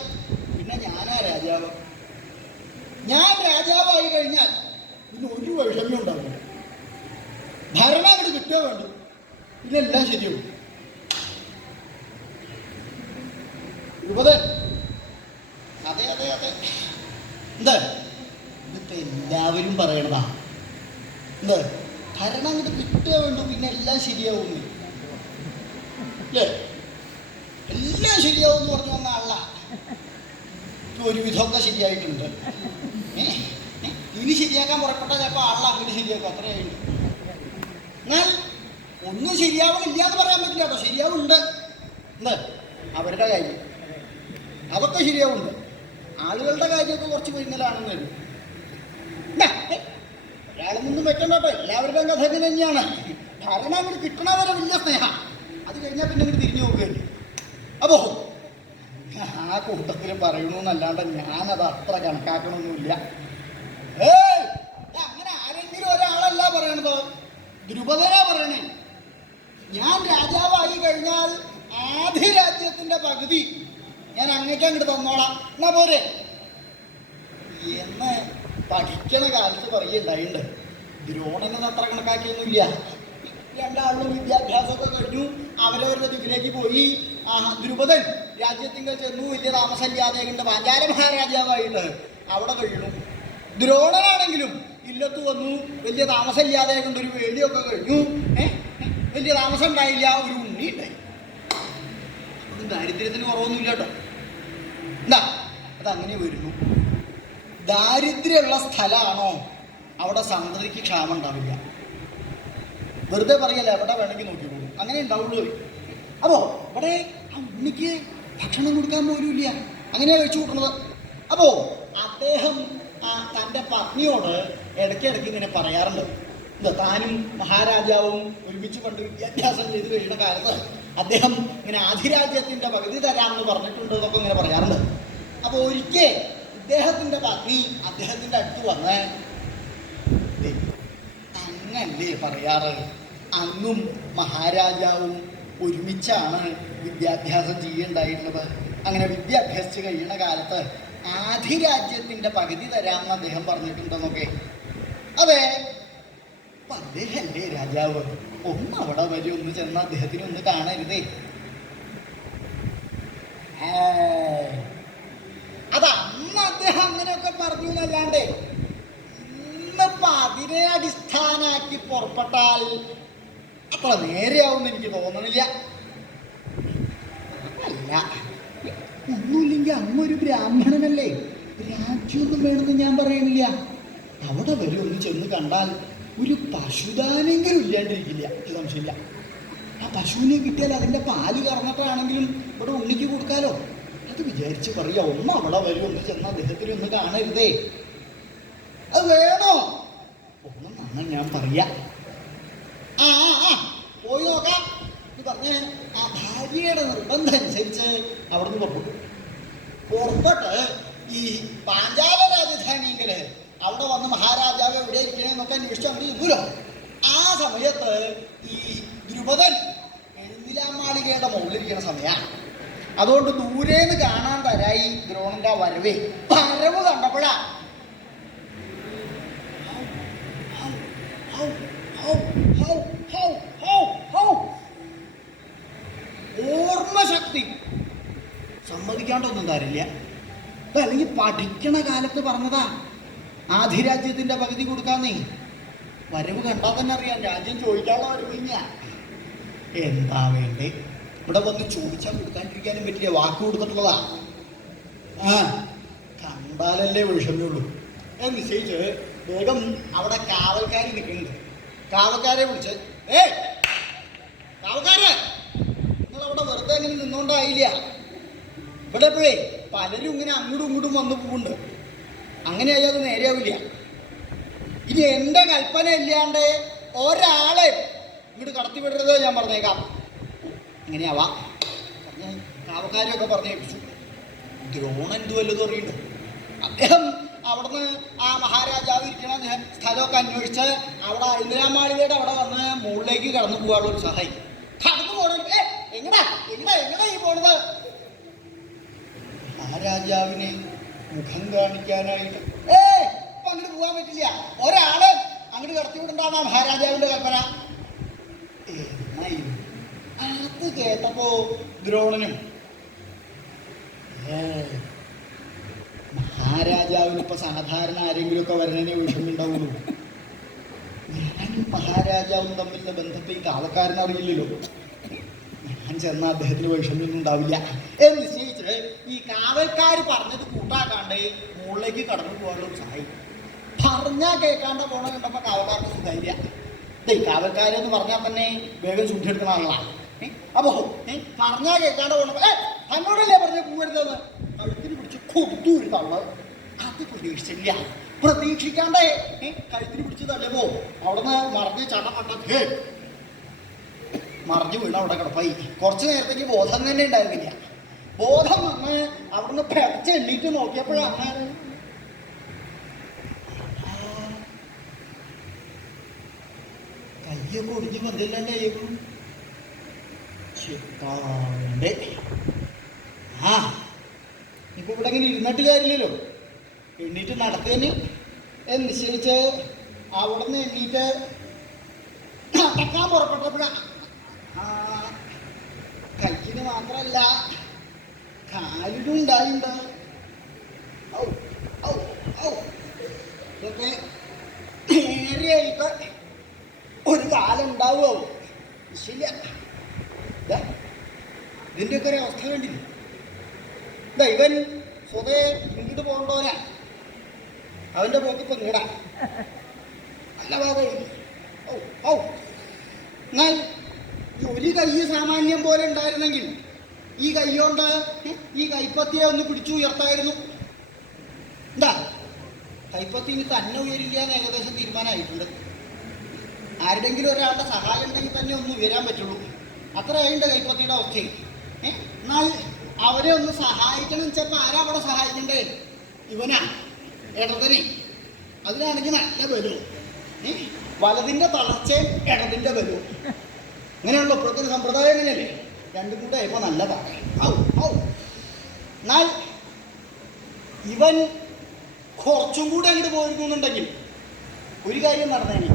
പിന്നെ ഞാനാ രാജാവ്. ഞാൻ രാജാവായി കഴിഞ്ഞാൽ പിന്നെ ഒരു വൈഷമ്യം ഉണ്ടാവില്ല. ഭരണം അങ്ങോട്ട് കിട്ടുക വേണ്ടു, പിന്നെ എല്ലാം ശരിയാവും. ദ്രുപദൻ, അതെ അതെ അതെ, എന്താ ഇതിപ്പോ എല്ലാവരും പറയണതാ. എന്താ ഭരണം അങ്ങോട്ട് കിട്ടുക വേണ്ടു, പിന്നെ എല്ലാം ശരിയാവും. എല്ലാം ശരിയാവും എന്ന് പറഞ്ഞു വന്ന ആളാ. ഒരുവിധമൊക്കെ ശരിയായിട്ടുണ്ട്. ഇനി ശരിയാക്കാൻ പുറപ്പെട്ട ചിലപ്പോൾ ആളെ അങ്ങോട്ട് ശരിയാക്കും, അത്രയായിട്ട്. എന്നാൽ ഒന്നും ശരിയാവണില്ല എന്ന് പറയാൻ പറ്റില്ല കേട്ടോ, ശരിയാവുണ്ട്. എന്ത് അവരുടെ കാര്യം അതൊക്കെ ശരിയാവുണ്ട്. ആളുകളുടെ കാര്യമൊക്കെ കുറച്ച് പിന്നലാണെന്ന് വരും. ഒരാളൊന്നും വെക്കണ്ട കേട്ടോ, എല്ലാവരുടെയും കഥ ഇങ്ങനെ തന്നെയാണ്. ഭരണം അങ്ങോട്ട് കിട്ടണവരെ വലിയ സ്നേഹം, അത് കഴിഞ്ഞാൽ പിന്നെ അങ്ങോട്ട് തിരിഞ്ഞു നോക്കുകയല്ലേ. അപ്പോ ആ കൂട്ടത്തിൽ പറയണമെന്നല്ലാണ്ട് ഞാനത് അത്ര കണക്കാക്കണമൊന്നുമില്ല. അങ്ങനെ ആരെങ്കിലും ഒരാളല്ല പറയണത്, ദ്രുപദനാ പറയണേ. ഞാൻ രാജാവായി കഴിഞ്ഞാൽ ആദ്യ രാജ്യത്തിന്റെ പകുതി ഞാൻ അങ്ങേക്ക് അങ്ങോട്ട് തന്നോളാം, എന്നാ പോരെ എന്ന് പഠിക്കണ കാലത്ത് പറയുണ്ടായിട്ടുണ്ട്. ദ്രോണനത് അത്ര കണക്കാക്കിയൊന്നുമില്ല. രണ്ടാളും വിദ്യാഭ്യാസമൊക്കെ കഴിഞ്ഞു, അവരവരുടെ ദിക്കിലേക്ക് പോയി. ദ്രുപദൻ രാജ്യത്തിങ്കൽ ചെന്നു, വലിയ താമസമില്ലാതെ കണ്ട് പാഞ്ചാല മഹാരാജാവായിട്ട് അവിടെ കഴിയണു. ദ്രോണനാണെങ്കിലും ഇല്ലത്ത് വന്നു, വലിയ താമസമില്ലാതെ കണ്ടൊരു വേലിയൊക്കെ കഴിഞ്ഞു. വലിയ താമസം ഉണ്ടായില്ല, ഒരു ഉണ്ണി ഉണ്ടായി. അതും ദാരിദ്ര്യത്തിന് കുറവൊന്നുമില്ല കേട്ടോ. എന്താ അതങ്ങനെ വരുന്നു. ദാരിദ്ര്യമുള്ള സ്ഥലമാണോ അവിടെ സന്തതിക്ക് ക്ഷാമം ഉണ്ടാവില്ല. വെറുതെ പറയല്ല, എവിടെ വേണമെങ്കിൽ നോക്കിക്കോളൂ, അങ്ങനെ ഉണ്ടാവുള്ളൂ. അപ്പോ ഇവിടെ ആ ഉണ്ണിക്ക് ഭക്ഷണം കൊടുക്കാൻ പോലും ഇല്ല, അങ്ങനെയാ കഴിച്ചു കൂട്ടുന്നത്. അപ്പോ അദ്ദേഹം തൻ്റെ പത്നിയോട് ഇടയ്ക്കിടയ്ക്ക് ഇങ്ങനെ പറയാറുണ്ട്. എന്താ താനും മഹാരാജാവും ഒരുമിച്ച് പണ്ട് വിദ്യാഭ്യാസം ചെയ്ത് കഴിയുന്ന കാലത്ത് അദ്ദേഹം ഇങ്ങനെ ആധിരാജ്യത്തിൻ്റെ പകുതി തരാമെന്ന് പറഞ്ഞിട്ടുണ്ട് എന്നൊക്കെ ഇങ്ങനെ പറയാറുണ്ട്. അപ്പോൾ ഒരിക്കൽ ഇദ്ദേഹത്തിൻ്റെ പത്നി അദ്ദേഹത്തിൻ്റെ അടുത്ത് വന്ന്, അങ്ങല്ലേ പറയാറ്, അന്നും മഹാരാജാവും ഒരുമിച്ചാണ് വിദ്യാഭ്യാസം ചെയ്യുണ്ടായിരുന്നത്. അങ്ങനെ വിദ്യാഭ്യസിച്ച് കഴിയുന്ന കാലത്ത് ആധിരാജ്യത്തിൻ്റെ പകുതി തരാമെന്ന് അദ്ദേഹം പറഞ്ഞിട്ടുണ്ടെന്നൊക്കെ. അതെ, അപ്പൊ അദ്ദേഹല്ലേ രാജാവ്, ഒന്ന് അവിടെ വരെ ഒന്ന് ചെന്ന് അദ്ദേഹത്തിന് ഒന്ന് കാണരുതേ? അത് അന്ന് അദ്ദേഹം അങ്ങനെയൊക്കെ പറഞ്ഞു എന്നല്ലാണ്ട് ഇന്നിപ്പോ അതിനെ അടിസ്ഥാനാക്കി പുറപ്പെട്ടാൽ അത്ര നേരെയാവുമെന്ന് എനിക്ക് തോന്നണില്ല. അല്ല, ഒന്നുമില്ലെങ്കിൽ അങ്ങൊരു ബ്രാഹ്മണനല്ലേ, രാജ്യമൊന്നും വേണമെന്ന് ഞാൻ പറയുന്നില്ല. അവിടെ വരെ ഒന്ന് ചെന്ന് കണ്ടാൽ ഒരു പശുദാനെങ്കിലും ഇല്ലാണ്ടിരിക്കില്ല, സംശയമില്ല. ആ പശുവിനെ കിട്ടിയാൽ അതിൻ്റെ പാല് കറന്നിട്ടാണെങ്കിലും ഇവിടെ ഉണ്ണിക്ക് കൊടുക്കാലോ. അത് വിചാരിച്ച് പറയാ, ഒന്ന് അവിടെ വരും, ഒന്ന് ചെന്ന് അദ്ദേഹത്തിന് ഒന്ന് കാണരുതേ? അത് വേണോ ഒന്നെന്നാണ് ഞാൻ പറയാ. ആ പോയി നോക്കാം എന്ന് പറഞ്ഞ് ആ ഭാര്യയുടെ നിർബന്ധം അനുസരിച്ച് അവിടെ നിന്ന് പുറപ്പെട്ട് ഈ പാഞ്ചാല രാജധാനിയെങ്കില് അവിടെ വന്ന് മഹാരാജാവ് എവിടെ ഇരിക്കണേന്നൊക്കെ അന്വേഷിച്ച് അവിടെ ഇരുന്നൂലോ. ആ സമയത്ത് ഈ ദ്രുപദൻ എഴുന്നിലാം മാളികയുടെ മുകളിലിരിക്കുന്ന സമയമാണ്. അതുകൊണ്ട് ദൂരേന്ന് കാണാൻ തരായി ദ്രോണന്റെ വരവ് കണ്ടപ്പോഴാ ഓർമ്മശക്തി സമ്മതിക്കാണ്ടൊന്നും തരില്ല. അല്ലെങ്കിൽ പഠിക്കണ കാലത്ത് പറഞ്ഞതാ ആധിരാജ്യത്തിന്റെ പകുതി കൊടുക്കാന്നേ. വരവ് കണ്ടാൽ തന്നെ അറിയാം, രാജ്യം ചോദിക്കാനുള്ള വരവില്ല. എന്താ വേണ്ടേ? ഇവിടെ വന്ന് ചോദിച്ചാൽ കൊടുക്കാണ്ടിരിക്കാനും പറ്റില്ല, വാക്ക് കൊടുത്തിട്ടുള്ളതാ. കണ്ടാലല്ലേ വിഷമയുള്ളൂ എന്ന് നിശ്ചയിച്ച് വേഗം അവിടെ കാവൽക്കാരി നിൽക്കുന്നുണ്ട്. കാവൽക്കാരെ വിളിച്ച്, കാവൽക്കാരെ, നിങ്ങളവിടെ വെറുതെ അങ്ങനെ നിന്നോണ്ടായില്ല. ഇവിടെ എപ്പോഴേ പലരും ഇങ്ങനെ അങ്ങോട്ടും ഇങ്ങോട്ടും വന്നു പോകുന്നുണ്ട്. അങ്ങനെയായി അത് നേരെയാവില്ല. ഇനി എൻ്റെ കൽപ്പന ഇല്ലാണ്ട് ഒരാളെ ഇങ്ങോട്ട് കടത്തിവിടരുത് ഞാൻ പറഞ്ഞേക്കാം. അങ്ങനെയാവാം. കാവക്കാരെയൊക്കെ പറഞ്ഞേപ്പിച്ചു. ദ്രോണൻ എന്ത് വല്ലതും അറിയണ്ടോ? അദ്ദേഹം അവിടുന്ന് ആ മഹാരാജാവ് ഇരിക്കണ സ്ഥലമൊക്കെ അന്വേഷിച്ച് അവിടെ ഇന്ദിരാമാളികയുടെ അവിടെ വന്ന് മുകളിലേക്ക് കടന്നു പോകാനുള്ള ഒരു സഹായം. കടന്നു പോകണം. എങ്ങടാ എങ്ങടാ എങ്ങടാ ഈ പോണത്? മഹാരാജാവിനെ മുഖം കാണിക്കാനായിട്ട് ഇപ്പൊ അങ്ങോട്ട് പോകാൻ പറ്റില്ല. ഒരാള് അങ്ങോട്ട് കടത്തി വിടണ്ടാന്നാ മഹാരാജാവിന്റെ കൽപ്പന. അത് കേട്ടപ്പോ ദ്രോണനും മഹാരാജാവിന് ഇപ്പൊ സാധാരണ ആരെങ്കിലും ഒക്കെ വരണേ വിഷമുണ്ടാവുള്ളൂ. ഞാനും മഹാരാജാവും തമ്മിലുള്ള ബന്ധത്തെ ഈ കാവക്കാരൻ അറിയില്ലല്ലോ. ഞാൻ ചെന്ന അദ്ദേഹത്തിന് വിഷമൊന്നും ഉണ്ടാവില്ല എന്ന് നിശ്ചയിച്ച് ഈ കാവൽക്കാർ പറഞ്ഞത് കൂട്ടാക്കാണ്ട് മുകളിലേക്ക് കടന്നു പോകാനുള്ള സഹായി. പറഞ്ഞാൽ കേൾക്കാണ്ട് പോണ കണ്ടപ്പോ കാവൽക്കാർക്ക് സുഖമില്ല. ഈ കാവൽക്കാരെന്ന് പറഞ്ഞാൽ തന്നെ വേഗം ചൂണ്ടെടുക്കുന്ന ആളാണ്. അപ്പോ പറഞ്ഞാൽ കേൾക്കാണ്ട് പോണ തന്നോടല്ലേ പറഞ്ഞ പോകരുതെന്ന് കഴുത്തിന് പിടിച്ച് കൊടുത്തു ഒരു തള്ള്. അത് പ്രതീക്ഷിച്ചില്ല. പ്രതീക്ഷിക്കാണ്ടേ കഴുത്തിന് പിടിച്ച് തള്ളിയപ്പോ അവിടുന്ന് മറിഞ്ഞ് ചടപട്ടേ മറിഞ്ഞു വീണ അവിടെ കിടപ്പായി. കുറച്ചു നേരത്തേക്ക് ബോധം തന്നെ ഉണ്ടായിരുന്നില്ല. ബോധം വന്ന് അവിടുന്ന് പിടച്ച് എണ്ണീറ്റ് നോക്കിയപ്പോഴാണ് കയ്യൊക്കെ ഒടിഞ്ഞ് വന്നില്ലല്ലേ. ആ ഇപ്പൊ ഇവിടെ ഇങ്ങനെ ഇരുന്നിട്ട് കാര്യമില്ലല്ലോ. എണ്ണീറ്റ് നടത്തേന് എന്ന് നിശ്ചയിച്ച് അവിടുന്ന് എണ്ണീറ്റ് നടക്കാൻ പുറപ്പെട്ടപ്പോഴാ കൈക്കിന് മാത്രല്ല കാലിനും ഉണ്ടായിണ്ട്. ഇതൊക്കെ നേരെയായിട്ട് ഒരു കാലം ഉണ്ടാവുമോ? ശരിയ ഇതിൻ്റെയൊക്കെ ഒരു അവസ്ഥ വേണ്ടില്ല. ഇവൻ സ്വതേ ഇങ്ങോട്ട് പോകണ്ടോനാ. അവൻ്റെ പോക്ക് ഇപ്പൊ ഇങ്ങടാ നല്ല ഭാഗം. എന്നാൽ ഒരു കൈ സാമാന്യം പോലെ ഉണ്ടായിരുന്നെങ്കിൽ ഈ കൈകൊണ്ട് ഈ കൈപ്പത്തിയെ ഒന്ന് പിടിച്ചു ഉയർത്തായിരുന്നു. എന്താ കൈപ്പത്തിന് തന്നെ ഉയരില്ല എന്ന് ഏകദേശം തീരുമാനമായിട്ടുണ്ട്. ആരുടെങ്കിലും ഒരാളുടെ സഹായം ഉണ്ടെങ്കിൽ തന്നെ ഒന്ന് ഉയരാൻ പറ്റുള്ളൂ. അത്ര അതിൻ്റെ കൈപ്പത്തിയുടെ അവസ്ഥയും. എന്നാൽ അവരെ ഒന്ന് സഹായിക്കണം വെച്ചപ്പോൾ ആരാ അവിടെ സഹായിക്കണ്ടേ? ഇവനാ ഇടതനെ. അതിനാണെങ്കിൽ നല്ല ബലവും. വലതിൻ്റെ തളർച്ചയും ഇടതിൻ്റെ ബലവും. അങ്ങനെയാണല്ലോ ഇപ്പോഴത്തെ സമ്പ്രദായം. എങ്ങനെയല്ലേ? രണ്ടും കൂടെ ആയപ്പോൾ നല്ല പാകം. എന്നാൽ ഇവൻ കുറച്ചും കൂടെ അങ്ങോട്ട് പോയിരുന്നുണ്ടെങ്കിൽ ഒരു കാര്യം നടന്നേനെ.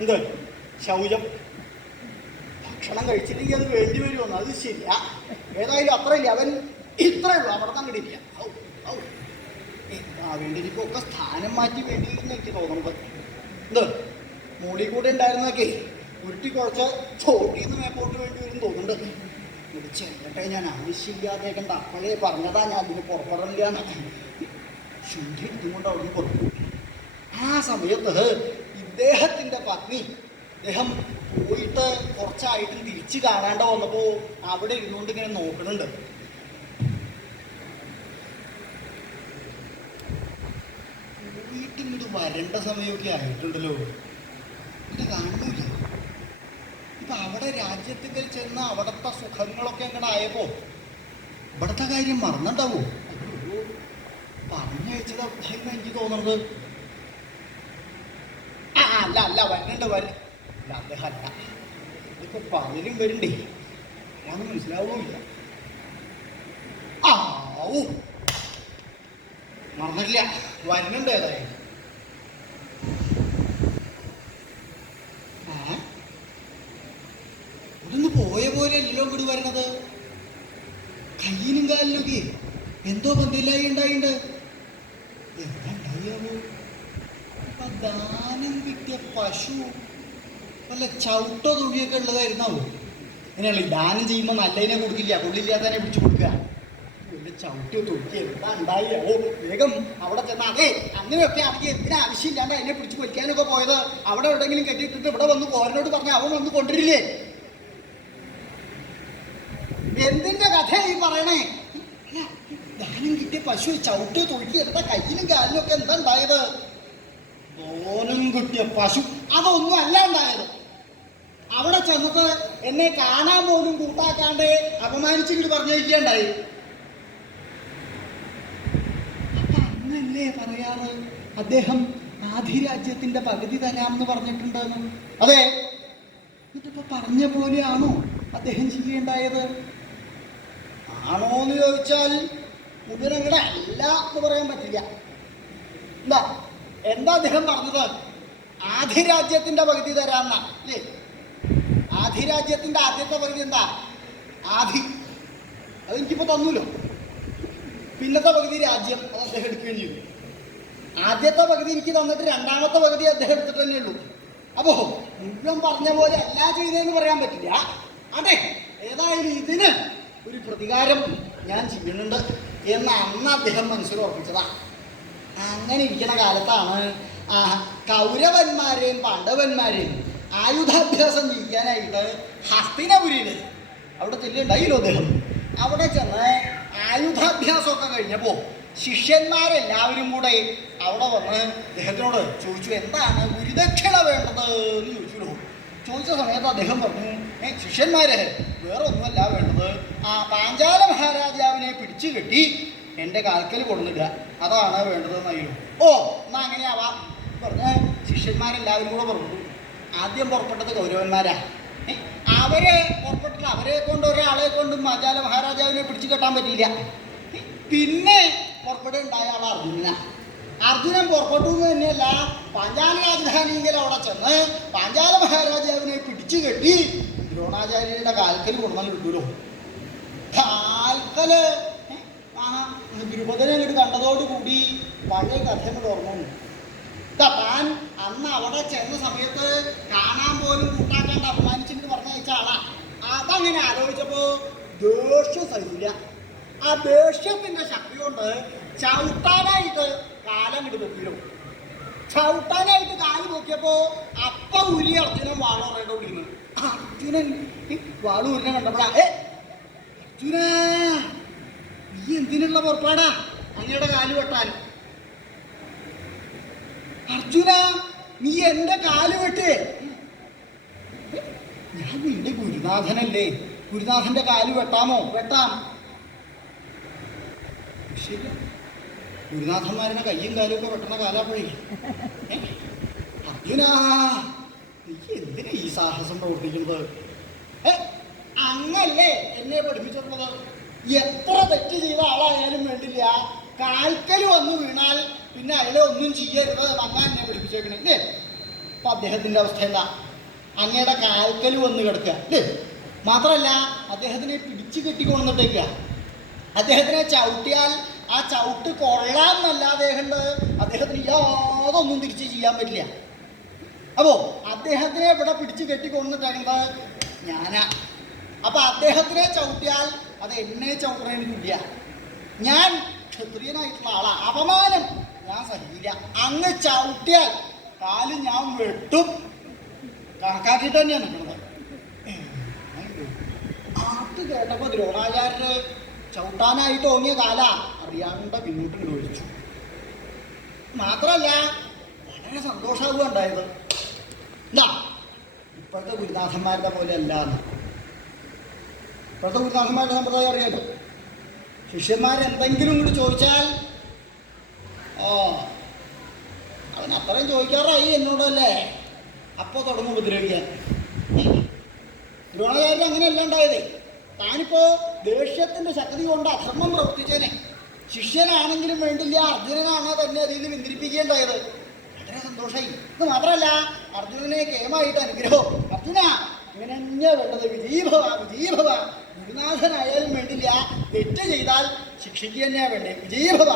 എന്ത് ശൗചം ഭക്ഷണം കഴിച്ചില്ലെങ്കിൽ അത് വേണ്ടി വരുമെന്ന്. അത് ശരിയാ. ഏതായാലും അത്രയില്ല. അവൻ ഇത്രയേ ഉള്ളൂ. അവിടെ നിന്ന് അങ്ങോട്ടില്ല. വേണ്ടിയിരിക്കൊക്കെ സ്ഥാനം മാറ്റി വേണ്ടിയിരുന്ന് എനിക്ക് തോന്നുന്നത്. എന്ത് മൂളി കൂടെ ഉണ്ടായിരുന്നൊക്കെ ഉരുട്ടി കുഴച്ച് ചോട്ടിന്ന് മേപ്പോട്ട് വേണ്ടി വരും തോന്നുന്നുണ്ട്. ഇവിടെ ചെല്ലട്ടെ. ഞാൻ ആവശ്യമില്ലാതെ കണ്ട അപ്പോഴേ പറഞ്ഞതാ ഞാൻ അതിന് പുറപ്പെടില്ലാന്ന്. ശുദ്ധി എടുത്തുകൊണ്ട് അവിടെ നിന്ന് പുറപ്പെട്ടു. ആ സമയത്ത് ഇദ്ദേഹത്തിൻ്റെ പത്നി അദ്ദേഹം പോയിട്ട് കുറച്ചായിട്ടും തിരിച്ച് കാണാണ്ട് വന്നപ്പോൾ അവിടെ ഇരുന്നുകൊണ്ട് ഇങ്ങനെ നോക്കണുണ്ട്. പോയിട്ടിങ്ങോട്ട് വരേണ്ട സമയമൊക്കെ ആയിട്ടുണ്ടല്ലോ. ഇത് കാണൂല. ഇപ്പൊ അവിടെ രാജ്യത്തിൽ ചെന്ന് അവിടുത്തെ സുഖങ്ങളൊക്കെ എങ്ങനെ ആയപ്പോ ഇവിടുത്തെ കാര്യം മറന്നുണ്ടാവോ? പറഞ്ഞയച്ചത് അഭിപ്രായം എനിക്ക് തോന്നുന്നത്. അല്ല വരുന്നുണ്ട് അല്ല അദ്ദേഹം അല്ല. ഇതിപ്പോ പലരും വരണ്ടേ. അതൊന്നും മനസ്സിലാവുന്നില്ല. മറന്നില്ല. വരുന്നുണ്ട്. ഏതായാലും ഇവിടുന്ന് പോയ പോലെ എല്ലാം കൂടി വരണത്. കയ്യിലും കാലിലൊക്കെ എന്തോ ബന്ധില്ലായി ഉണ്ടായിണ്ട്. എന്താ ഉണ്ടായാവോ? ദാനം കിട്ടിയ പശു വല്ല ചവിട്ടോ തൊഴിയൊക്കെ ഉള്ളതായിരുന്നാവോ? അങ്ങനെയല്ല. ദാനം ചെയ്യുമ്പോൾ നല്ലതിനെ കൊടുക്കില്ല, കൊള്ളില്ലാത്തതിനെ പിടിച്ചു കൊടുക്കുക. വല്ല ചവിട്ടോ തൊഴിക്കുക എന്താ ഉണ്ടായോ? വേഗം അവിടെ ചെന്നാൽ അതെ അങ്ങനെയൊക്കെ ആണെങ്കിൽ എന്തിനാ ആവശ്യമില്ലാണ്ട് അതിനെ പിടിച്ച് കൊല്ലിക്കാനൊക്കെ പോയത്? അവിടെ എവിടെയെങ്കിലും കെട്ടിയിട്ടിട്ട് ഇവിടെ വന്ന് കോരനോട് പറഞ്ഞാൽ അവൻ വന്ന് കൊണ്ടിരില്ലേ? എന്തിന്റെ കഥ ഈ പറയണേ? ദാനം കിട്ടിയ പശു ചവിട്ടോ തൊഴിക്കുക എന്താ കയ്യിലും കാലിലും ഒക്കെ എന്താ ഉണ്ടായത്? ദാനം കിട്ടിയ പശു അതൊന്നും അല്ല ഉണ്ടായത്. അവിടെ ചെന്നിട്ട് എന്നെ കാണാൻ പോലും കൂട്ടാക്കാണ്ട് അപമാനിച്ചിട്ട് പറഞ്ഞിരിക്കണ്ടായി. അപ്പൊ അന്നല്ലേ പറയാറ് അദ്ദേഹം ആധിരാജ്യത്തിന്റെ പകുതി തരാമെന്ന് പറഞ്ഞിട്ടുണ്ടെന്ന്? അതെ. എന്നിട്ടിപ്പോ പറഞ്ഞ പോലെയാണോ അദ്ദേഹം ചെയ്യേണ്ടായത്? ആണോന്ന് ചോദിച്ചാൽ മുതിരങ്ങടെ അല്ല എന്ന് പറയാൻ പറ്റില്ല. എന്താ അദ്ദേഹം പറഞ്ഞത്? ആധിരാജ്യത്തിന്റെ പകുതി തരാമെന്ന അല്ലേ? ആധിരാജ്യത്തിന്റെ ആദ്യത്തെ പകുതി എന്താ? ആധി, അതെനിക്കിപ്പോ തന്നൂലോ. പിന്നത്തെ പകുതി രാജ്യം, അത് അദ്ദേഹം എടുക്കുകയും ചെയ്തു. ആദ്യത്തെ പകുതി എനിക്ക് തന്നിട്ട് രണ്ടാമത്തെ പകുതി അദ്ദേഹം എടുത്തിട്ട് തന്നെ ഉള്ളൂ. അപ്പോ മുഴുവൻ പറഞ്ഞ പോലെ അല്ല ചെയ്തതെന്ന് പറയാൻ പറ്റില്ല. അതെ, ഏതായാലും ഇതിന് ഒരു പ്രതികാരം ഞാൻ ചെയ്യുന്നുണ്ട് എന്ന് അന്ന് അദ്ദേഹം മനസ്സിൽ ഉറപ്പിച്ചതാ. അങ്ങനെ ഇരിക്കുന്ന കാലത്താണ് കൗരവന്മാരെയും പാണ്ഡവന്മാരെയും ആയുധാഭ്യാസം ചെയ്യിക്കാനായിട്ട് ഹസ്തിനപുരിയിൽ അവിടെ ചെല്ലുണ്ടായില്ലോ അദ്ദേഹം. അവിടെ ചെന്ന് ആയുധാഭ്യാസമൊക്കെ കഴിഞ്ഞപ്പോൾ ശിഷ്യന്മാരെല്ലാവരും കൂടെ അവിടെ വന്ന് അദ്ദേഹത്തിനോട് ചോദിച്ചു, എന്താണ് ഗുരുദക്ഷിണ വേണ്ടത് എന്ന് ചോദിച്ചു. ചോദിച്ച സമയത്ത് അദ്ദേഹം പറഞ്ഞു, ശിഷ്യന്മാരെ വേറെ ഒന്നുമല്ല വേണ്ടത്, പാഞ്ചാല മഹാരാജാവിനെ പിടിച്ചു കെട്ടി എൻ്റെ കാൽക്കൽ കൊടുന്നില്ല, അതാണ് വേണ്ടതെന്നായിരുന്നു. ഓ, എന്നാ അങ്ങനെയാവാം പറഞ്ഞ് ശിഷ്യന്മാരെല്ലാവരും കൂടെ പറഞ്ഞു. ആദ്യം പുറപ്പെട്ടത് കൗരവന്മാരാ. അവരെ പുറപ്പെട്ടില്ല, അവരെ കൊണ്ട് ഒരാളെ കൊണ്ട് പാഞ്ചാല മഹാരാജാവിനെ പിടിച്ചു കെട്ടാൻ പറ്റിയില്ല. പിന്നെ പുറപ്പെടുണ്ടായ ആൾ അർജുനനാ. അർജുനൻ പുറപ്പെട്ടു എന്ന് തന്നെയല്ല, പാഞ്ചാല രാജധാനിയിൽ അവിടെ ചെന്ന് പാഞ്ചാല മഹാരാജാവിനെ പിടിച്ചു കെട്ടി ദ്രോണാചാര്യരുടെ കാൽക്കൽ കൊടുന്നാൽ കിട്ടൂലോ. കാൽക്കല് ദ്രുപദനെ ഇങ്ങോട്ട് കണ്ടതോടുകൂടി പഴയ കഥകൾ ഓർമ്മ. താൻ അന്ന് അവിടെ ചെന്ന സമയത്ത് കാണാൻ പോലും കൂട്ടാക്കാണ്ട് അപമാനിച്ചിട്ട് പറഞ്ഞയച്ച ആളാ. അതങ്ങനെ ആലോചിച്ചപ്പോ ദേഷ്യം സഹില്ല. ആ ദേഷ്യത്തിന്റെ ശക്തി കൊണ്ട് ചവിട്ടാനായിട്ട് കാലം ഇട്ട് പൊക്കിയിടും. ചവിട്ടാനായിട്ട് കാല് നോക്കിയപ്പോ അപ്പ ഉരി അർജുനൻ വാളോറേണ്ടോണ്ടിരുന്നു. അർജുനൻ വാളൂരിനെ കണ്ടപ്പോഴാ, അർജുന നീ എന്തിനുള്ള പുറപ്പാടാ അങ്ങയുടെ കാല് വെട്ടാൻ? അർജുന നീ എന്റെ കാല് വെട്ട്. ഞാൻ നിന്റെ ഗുരുനാഥനല്ലേ, ഗുരുനാഥന്റെ കാല് വെട്ടാമോ? വെട്ടാം. ശരി, ഗുരുനാഥന്മാരുടെ കയ്യും കാലും ഒക്കെ വെട്ടുന്ന കാലാപ്പോഴേ. അർജുന നീ എന്തിനാ ഈ സാഹസം പ്രവർത്തിക്കുന്നത്? അങ്ങല്ലേ എന്നെ പഠിപ്പിച്ചിട്ടുള്ളത്. എത്ര തെറ്റ് ചെയ്ത ആളായാലും വേണ്ടില്ല, കാൽക്കൽ വന്ന് വീണാൽ പിന്നെ അയാളെ ഒന്നും ചെയ്യരുത് അങ്ങ് എന്നെ പഠിപ്പിച്ചേക്കണേ. അപ്പൊ അദ്ദേഹത്തിന്റെ അവസ്ഥ എന്താ? അങ്ങയുടെ കാൽക്കൽ വന്ന് കിടക്കുക അല്ലേ? മാത്രമല്ല അദ്ദേഹത്തിനെ പിടിച്ചു കെട്ടിക്കൊണ്ടിട്ടേക്കുക. അദ്ദേഹത്തിനെ ചവിട്ടിയാൽ ആ ചവിട്ട് കൊള്ളാമെന്നല്ലാതെ അദ്ദേഹത്തിന് യാതൊന്നും തിരിച്ച് ചെയ്യാൻ പറ്റില്ല. അപ്പോ അദ്ദേഹത്തിനെ ഇവിടെ പിടിച്ചു കെട്ടിക്കൊണ്ടിട്ടേക്കുന്നത് ഞാനാ. അപ്പൊ അദ്ദേഹത്തിനെ ചവിട്ടിയാൽ അത് എന്നെ ചവിട്ടണേന് തുല്യ. ഞാൻ ക്ഷത്രിയനായിട്ടുള്ള ആളാ, അപമാനം ഞാൻ സഹിക്കില്ല. അങ്ങ് ചവിട്ടിയാൽ കാല് ഞാൻ വെട്ടും, കണക്കാക്കിയിട്ട് തന്നെയാണ് നിൽക്കുന്നത്. അത് കേട്ടപ്പോ ദ്രോണാചാര്യര് ചവിട്ടാനായിട്ട് ഓങ്ങിയ കാല അറിയാണ്ട പിന്നോട്ട് ഒഴിച്ചു. മാത്രല്ല വളരെ സന്തോഷമാവുക ഉണ്ടായത്. എന്താ ഇപ്പോഴത്തെ ഗുരുനാഥന്മാരുടെ പോലെ അല്ല. ഇപ്പോഴത്തെ ഗുരുനാഥന്മാരുടെ സമ്പ്രദായം അറിയാലോ. ശിഷ്യന്മാരെന്തെങ്കിലും കൂടി ചോദിച്ചാൽ അവൻ അത്രയും ചോദിക്കാറായി എന്നോടല്ലേ, അപ്പോൾ തുടങ്ങും ഉപദ്രവിക്കാൻ. ദ്രോണാചാര്യൻ അങ്ങനെയല്ല ഉണ്ടായതേ. താനിപ്പോ ദേഷ്യത്തിന്റെ ശക്തി കൊണ്ട് അധർമ്മം പ്രവർത്തിച്ചേനെ. ശിഷ്യനാണെങ്കിലും വേണ്ടില്ല, അർജുനനാണ് തന്നെ അതിൽ നിന്ന് പിന്തിരിപ്പിക്കേണ്ടായത്. വളരെ സന്തോഷമായി. ഇത് മാത്രമല്ല അർജുനനെ കേമായിട്ട് അനുഗ്രഹം. അർജുന ഇവനെ വേണ്ടത് വിജയീഭവ, വിജയീഭവ. ഗുരുനാഥനായാലും വേണ്ടില്ല, തെറ്റ് ചെയ്താൽ ശിക്ഷിക്കുക തന്നെയാ വേണ്ടേ. വിജയീഭവ,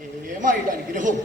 കേമായിട്ട് അനുഗ്രഹവും.